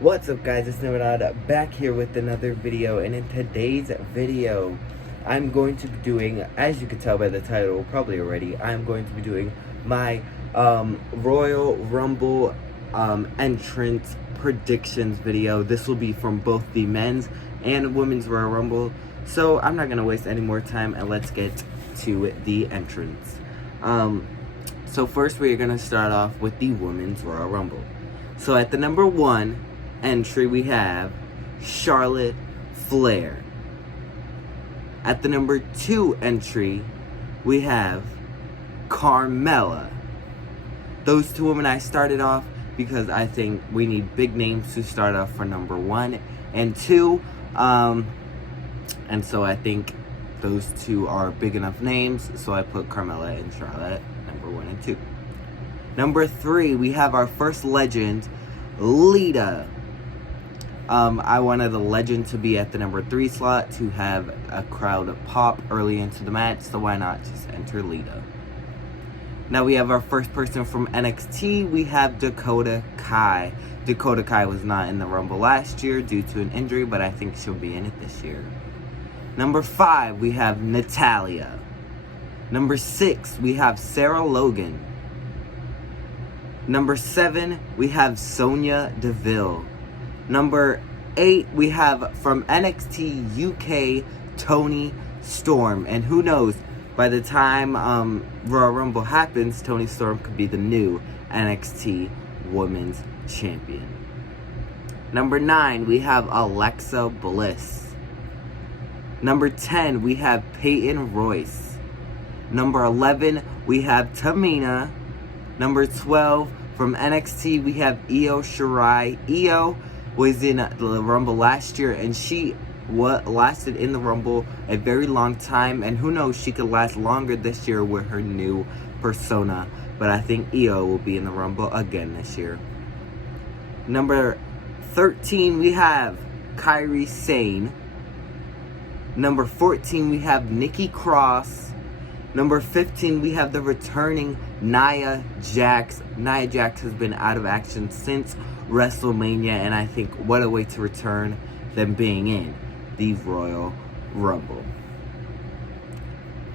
What's up, guys? It's Neverad back here with another video, and in today's video I'm going to be doing, as you can tell by the title probably already, I'm going to be doing my Royal Rumble entrance predictions video. This will be from both the men's and women's Royal Rumble, so I'm not going to waste any more time, and let's get to the entrance. So first we're going to start off with the women's Royal Rumble. So at the number 1 entry we have Charlotte Flair. At the number 2 entry we have Carmella. Those two women I started off because I think we need big names to start off for number 1 and 2. And so I think those two are big enough names, so I put Carmella and Charlotte number 1 and 2. Number 3 we have our first legend, Lita. I wanted the legend to be at the number 3 slot to have a crowd pop early into the match, so why not just enter Lita. Now we have our first person from NXT. We have Dakota Kai. Dakota Kai was not in the Rumble last year due to an injury, but I think she'll be in it this year. Number 5 we have Natalya. Number 6 we have Sarah Logan. Number 7 we have Sonya Deville. Number 8 we have from NXT UK, Toni Storm. And who knows, by the time Royal Rumble happens, Toni Storm could be the new NXT Women's Champion. Number 9 we have Alexa Bliss. Number 10 we have Peyton Royce. Number 11 we have Tamina. Number 12 from NXT we have Io Shirai. Io was in the Rumble last year, and she lasted in the Rumble a very long time, and who knows, she could last longer this year with her new persona. But I think Io will be in the Rumble again this year. Number 13 we have Kairi Sane. Number 14 we have Nikki Cross. Number 15 we have the returning Nia Jax. Nia Jax has been out of action since WrestleMania, and I think what a way to return than being in the Royal Rumble.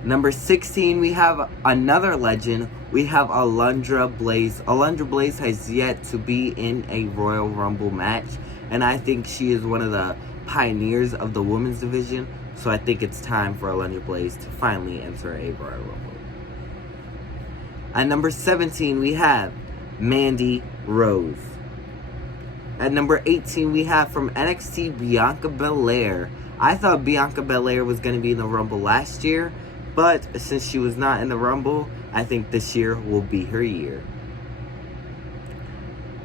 Number 16 we have another legend. We have Alundra Blaze. Alundra Blaze has yet to be in a Royal Rumble match, and I think she is one of the pioneers of the women's division, so I think it's time for Alundra Blaze to finally enter a Royal Rumble. At number 17 we have Mandy Rose. At number 18 we have from NXT Bianca Belair. I thought Bianca Belair was going to be in the Rumble last year, but since she was not in the Rumble, I think this year will be her year.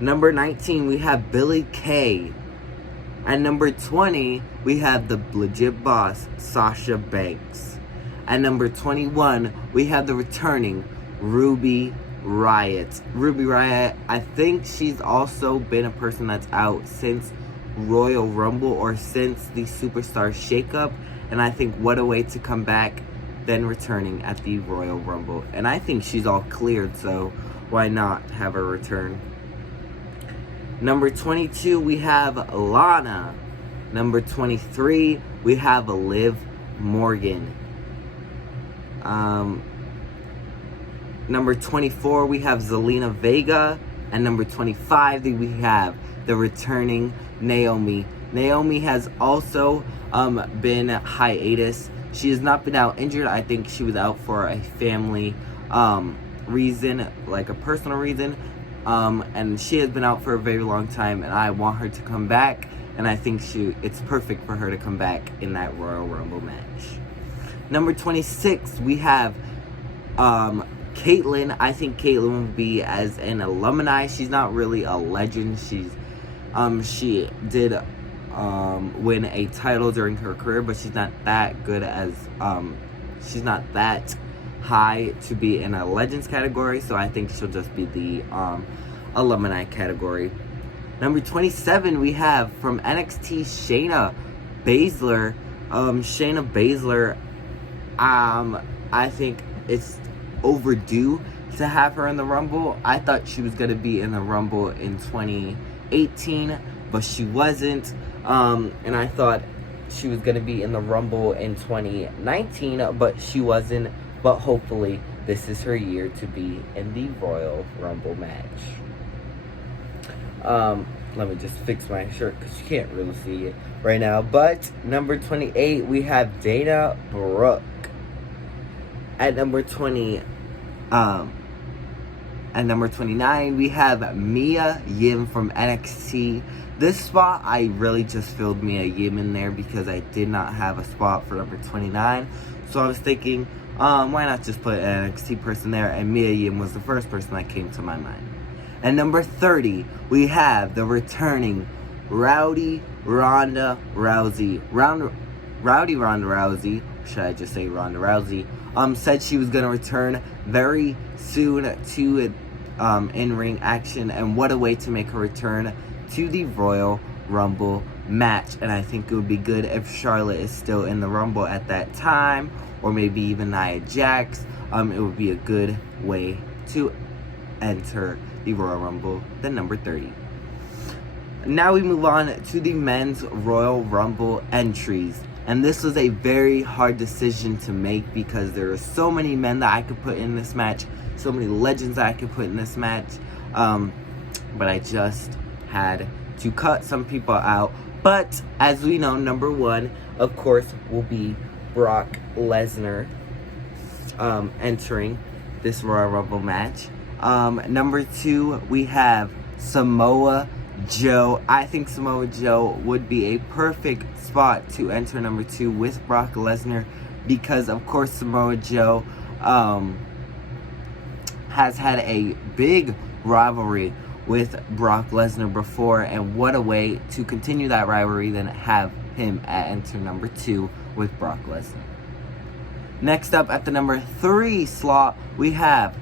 Number 19 we have Billie Kay. At number 20 we have the legit boss, Sasha Banks. At number 21 we have the returning Ruby Riott. Ruby Riott, I think she's also been a person that's out since Royal Rumble or since the Superstar Shakeup, and I think what a way to come back than returning at the Royal Rumble. And I think she's all cleared, so why not have her return? Number 22 we have Lana. Number 23 we have Liv Morgan. Number 24 we have Zelina Vega. And number 25 we have the returning Naomi. Naomi has also been hiatus. She has not been out injured. I think she was out for a family reason, like a personal reason. And she has been out for a very long time, and I want her to come back, and I think it's perfect for her to come back in that Royal Rumble match. Number 26 we have Caitlyn. I think Caitlyn will be as an alumni. She's not really a legend. She did win a title during her career, but she's not that good as she's not that high to be in a legends category, so I think she'll just be the alumni category. Number 27 we have from NXT Shayna Baszler. Shayna Baszler, I think it's overdue to have her in the Rumble. I thought she was going to be in the Rumble in 2018, but she wasn't. And I thought she was going to be in the Rumble in 2019, but she wasn't. But hopefully, this is her year to be in the Royal Rumble match. Let me just fix my shirt because you can't really see it right now. But number 28, we have Dana Brooke. At number 29, we have Mia Yim from NXT. This spot, I really just filled Mia Yim in there because I did not have a spot for number 29. So I was thinking, why not just put an NXT person there? And Mia Yim was the first person that came to my mind. At number 30, we have the returning Rowdy Ronda Rousey. Rowdy Ronda Rousey, should I just say Ronda Rousey, said she was going to return very soon to in-ring action. And what a way to make her return to the Royal Rumble match. And I think it would be good if Charlotte is still in the Rumble at that time, or maybe even Nia Jax. It would be a good way to enter the Royal Rumble, the number 30. Now we move on to the men's Royal Rumble entries. And this was a very hard decision to make because there are so many men that I could put in this match, so many legends that I could put in this match. But I just had to cut some people out. But as we know, number 1, of course, will be Brock Lesnar entering this Royal Rumble match. Number 2, we have Samoa Joe. I think Samoa Joe would be a perfect spot to enter number 2 with Brock Lesnar because, of course, Samoa Joe has had a big rivalry with Brock Lesnar before, and what a way to continue that rivalry than have him enter number 2 with Brock Lesnar. Next up at the number 3 slot, we have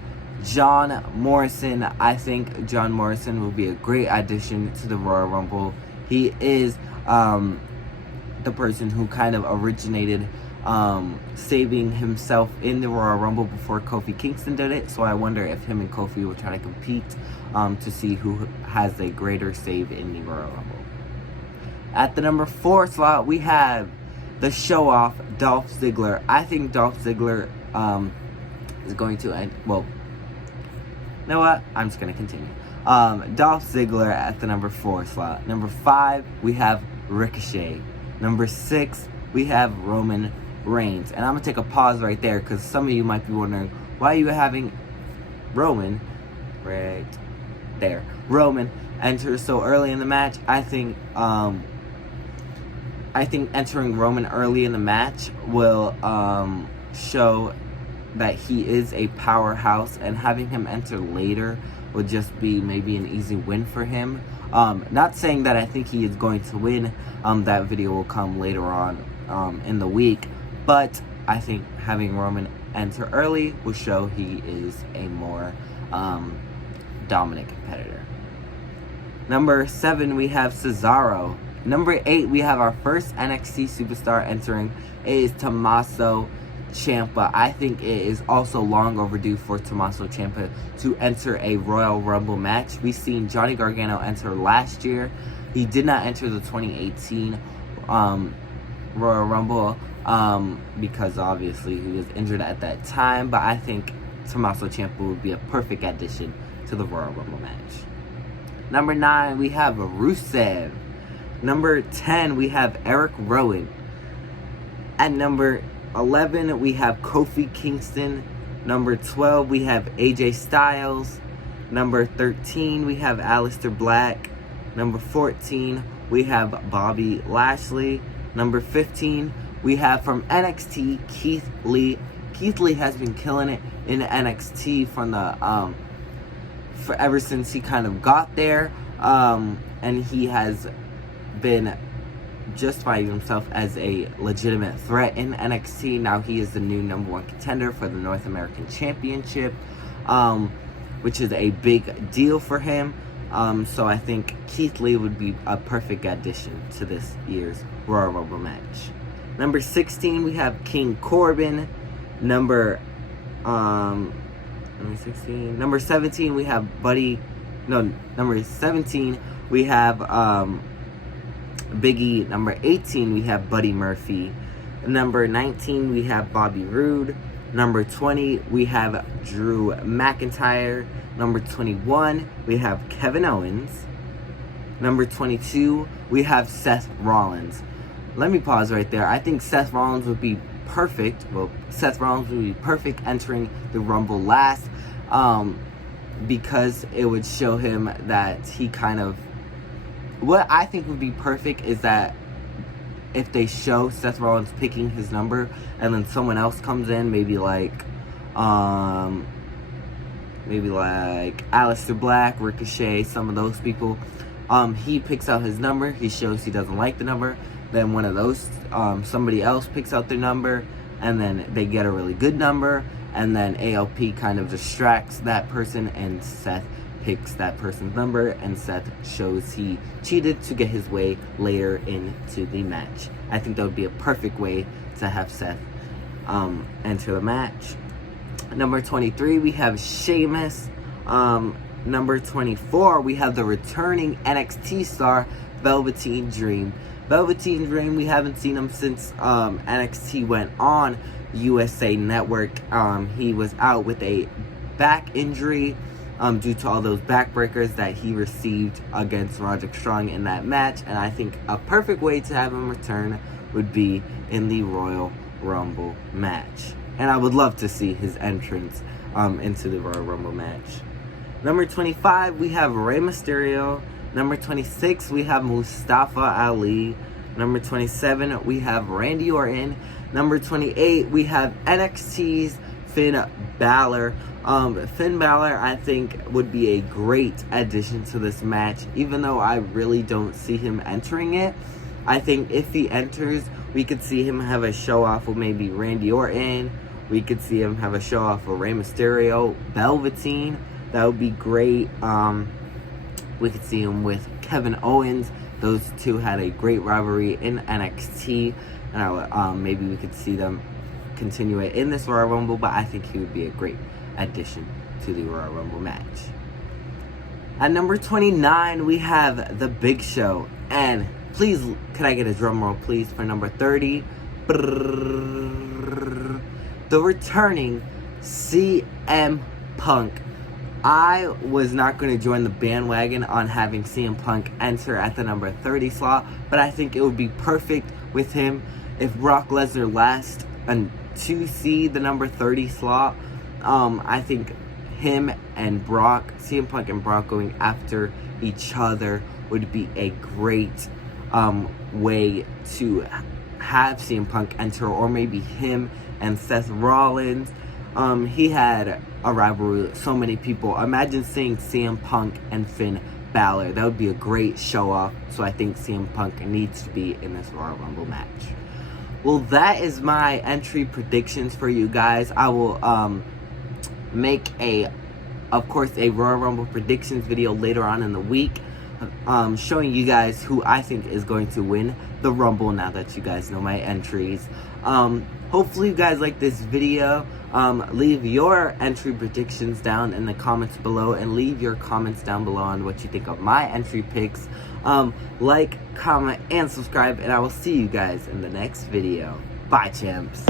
John Morrison. I think John Morrison will be a great addition to the Royal Rumble. He is the person who kind of originated saving himself in the Royal Rumble before Kofi Kingston did it. So I wonder if him and Kofi will try to compete to see who has a greater save in the Royal Rumble. At the number 4 slot, we have the show-off Dolph Ziggler. I think Dolph Ziggler is going to end. Well, you know what? I'm just going to continue. Dolph Ziggler at the number 4 slot. Number 5, we have Ricochet. Number 6, we have Roman Reigns. And I'm going to take a pause right there because some of you might be wondering, why are you having Roman right there? Roman enter so early in the match. I think entering Roman early in the match will show that he is a powerhouse, and having him enter later would just be maybe an easy win for him. Not saying that I think he is going to win. That video will come later on in the week, but I think having Roman enter early will show he is a more dominant competitor. Number 7, we have Cesaro. Number 8, we have our first NXT superstar entering. It is Tommaso Ciampa. I think it is also long overdue for Tommaso Ciampa to enter a Royal Rumble match. We've seen Johnny Gargano enter last year. He did not enter the 2018 Royal Rumble because obviously he was injured at that time. But I think Tommaso Ciampa would be a perfect addition to the Royal Rumble match. Number 9, we have Rusev. Number 10, we have Eric Rowan. At number 11, we have Kofi Kingston. Number 12, we have AJ Styles. Number 13, we have Aleister Black. Number 14, we have Bobby Lashley. Number 15, we have from NXT, Keith Lee. Keith Lee has been killing it in NXT from the for ever since he kind of got there, and he has been justifying himself as a legitimate threat in NXT. Now he is the new number 1 contender for the North American Championship, which is a big deal for him. So I think Keith Lee would be a perfect addition to this year's Royal Rumble match. Number 16, we have King Corbin. Number 17, we have Number 17, we have Big E. Number 18, we have Buddy Murphy. Number 19, we have Bobby Roode. Number 20, we have Drew McIntyre. Number 21, we have Kevin Owens. Number 22, we have Seth Rollins. Let me pause right there. I think Seth Rollins would be perfect. Well, Seth Rollins would be perfect entering the Rumble last, because it would show him that he kind of... What I think would be perfect is that if they show Seth Rollins picking his number and then someone else comes in, maybe like Aleister Black, Ricochet, some of those people, he picks out his number, he shows he doesn't like the number, then one of those, somebody else picks out their number, and then they get a really good number, and then ALP kind of distracts that person, and Seth picks that person's number, and Seth shows he cheated to get his way later into the match. I think that would be a perfect way to have Seth enter the match. Number 23, we have Sheamus. Number 24, we have the returning NXT star, Velveteen Dream. Velveteen Dream, we haven't seen him since NXT went on USA Network. He was out with a back injury due to all those backbreakers that he received against Roderick Strong in that match. And I think a perfect way to have him return would be in the Royal Rumble match. And I would love to see his entrance into the Royal Rumble match. Number 25, we have Rey Mysterio. Number 26, we have Mustafa Ali. Number 27, we have Randy Orton. Number 28, we have NXT's Finn Balor. Finn Balor, I think, would be a great addition to this match, even though I really don't see him entering it. I think if he enters, we could see him have a show-off with maybe Randy Orton. We could see him have a show-off with Rey Mysterio, Velveteen. That would be great. We could see him with Kevin Owens. Those two had a great rivalry in NXT. And maybe we could see them continue it in this Royal Rumble, but I think he would be a great addition to the Royal Rumble match. At number 29, we have The Big Show. And please, could I get a drum roll, please, for number 30? The returning CM Punk. I was not going to join the bandwagon on having CM Punk enter at the number 30 slot, but I think it would be perfect with him if Brock Lesnar last to see the number 30 slot. I think him and Brock, CM Punk and Brock going after each other would be a great way to have CM Punk enter, or maybe him and Seth Rollins. He had a rivalry with so many people. Imagine seeing CM Punk and Finn Balor. That would be a great show-off. So I think CM Punk needs to be in this Royal Rumble match. Well, that is my entry predictions for you guys. I will make of course, a Royal Rumble predictions video later on in the week, showing you guys who I think is going to win the Rumble now that you guys know my entries. Hopefully you guys like this video. Leave your entry predictions down in the comments below, and leave your comments down below on what you think of my entry picks. Like, comment, and subscribe, and I will see you guys in the next video. Bye, champs.